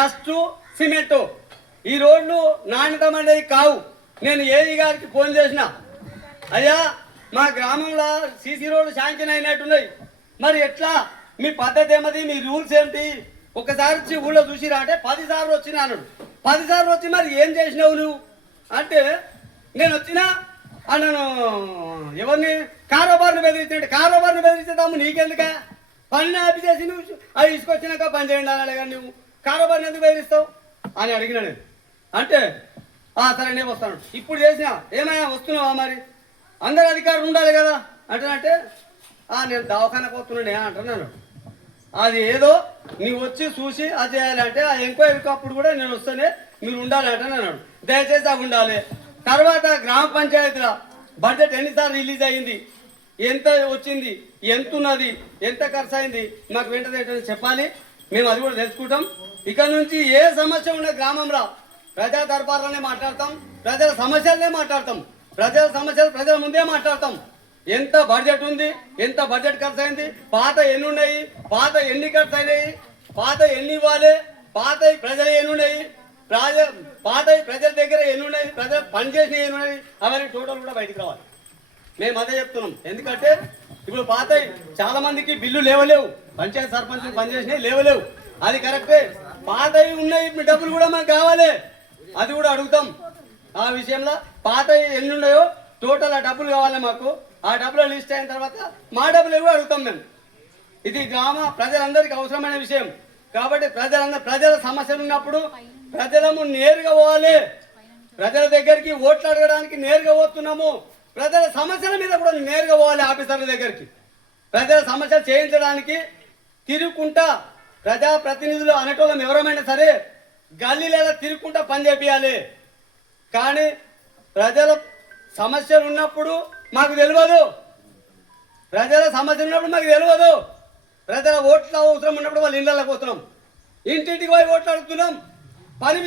Dust cement ఈ రోడ్లు నాణ్యతం అనేది కావు. నేను ఏఈ గారికి ఫోన్ చేసిన, అయ్యా మా గ్రామంలో సీసీ రోడ్లు శాంక్షన్ అయినట్టున్నాయి, మరి ఎట్లా మీ పద్ధతి ఏమది, మీ రూల్స్ ఏంటి, ఒకసారి వచ్చి ఊళ్ళో చూసిరా అంటే 10 సార్లు వచ్చినాను. 10 సార్లు వచ్చి మరి ఏం చేసినావు నువ్వు అంటే, నేను వచ్చినా అన్నను ఎవరిని కారోబార్ని బెదిరించండి, కారోబార్ని బెదిరించేదాము నీకెందుక, పని ఆపి చేసి నువ్వు అవి తీసుకొచ్చినాక పని చేయండి అన్నాడు. కానీ నువ్వు కారోబార్ని ఎందుకు బెదిరిస్తావు అని అడిగినా నేను. అంటే సరే నేను వస్తాను, ఇప్పుడు చేసినా ఏమైనా వస్తున్నావా, మరి అందరు అధికారులు ఉండాలి కదా అంటే నేను దవాఖానకు వస్తున్నానే అంటున్నాను. అది ఏదో నీవు వచ్చి చూసి అది చేయాలంటే ఆ ఎంక్వైరీకి అప్పుడు కూడా నేను వస్తేనే మీరు ఉండాలి అంటున్నాను. దయచేసి అవి ఉండాలి. తర్వాత గ్రామ పంచాయతీల బడ్జెట్ ఎన్నిసార్లు రిలీజ్ అయ్యింది, ఎంత వచ్చింది, ఎంత ఉన్నది, ఎంత ఖర్చు అయింది మాకు వెంటనే చెప్పాలి. మేము అది కూడా తెలుసుకుంటాం. ఇక నుంచి ఏ సమస్య ఉన్న గ్రామంలో ప్రజా దర్బార్లోనే మాట్లాడతాం, ప్రజల సమస్యలనే మాట్లాడతాం, ప్రజల సమస్యలు ప్రజల ముందే మాట్లాడతాం. ఎంత బడ్జెట్ ఉంది, ఎంత బడ్జెట్ ఖర్చు అయింది, పాత ఎన్ని ఉన్నాయి, పాత ఎన్ని ఖర్చు అయినాయి, పాత ఎన్ని ఇవ్వాలి, పాత ప్రజలు ఎన్ని ఉన్నాయి, పాత ప్రజల దగ్గర ఎన్ని ఉన్నాయి, ప్రజలు పనిచేసిన ఎన్ని ఉన్నాయి, అవన్నీ టోటల్ కూడా బయటికి రావాలి. మేము అదే చెప్తున్నాం. ఎందుకంటే ఇప్పుడు పాత చాలా మందికి బిల్లు లేవలేవు, పంచాయతీ సర్పంచ్ పనిచేసినవి లేవలేవు, అది కరెక్టే. పాతవి ఉన్నాయి డబ్బులు కూడా మాకు కావాలి, అది కూడా అడుగుతాం. ఆ విషయంలో పాత ఎన్ని ఉన్నాయో టోటల్ ఆ డబ్బులు కావాలి మాకు. ఆ డబ్బులు లిస్ట్ అయిన తర్వాత మా డబ్బులు కూడా అడుగుతాం మేము. ఇది గ్రామ ప్రజలందరికీ అవసరమైన విషయం కాబట్టి ప్రజల సమస్యలు ఉన్నప్పుడు ప్రజలము నేరుగా పోవాలి. ప్రజల దగ్గరికి ఓట్లు అడగడానికి నేరుగా పోతున్నాము, ప్రజల సమస్యల మీద కూడా నేరుగా పోవాలి. ఆఫీసర్ల దగ్గరికి ప్రజల సమస్యలు చేయించడానికి తిరుగుకుంటా ప్రజాప్రతినిధులు అనేటోళ్ళం ఎవరమైనా సరే గల్లీలలో తిరుగుకుంటా పని చేపియాలి. కానీ ప్రజల సమస్యలు ఉన్నప్పుడు మాకు తెలియదు, ప్రజల సమస్యలు ఉన్నప్పుడు మాకు తెలియదు. ప్రజల ఓట్ల అవసరం ఉన్నప్పుడు వాళ్ళ ఇళ్ళకి పోతున్నాం, ఇంటింటికి పోయి ఓట్లు అడుగుతున్నాం. పని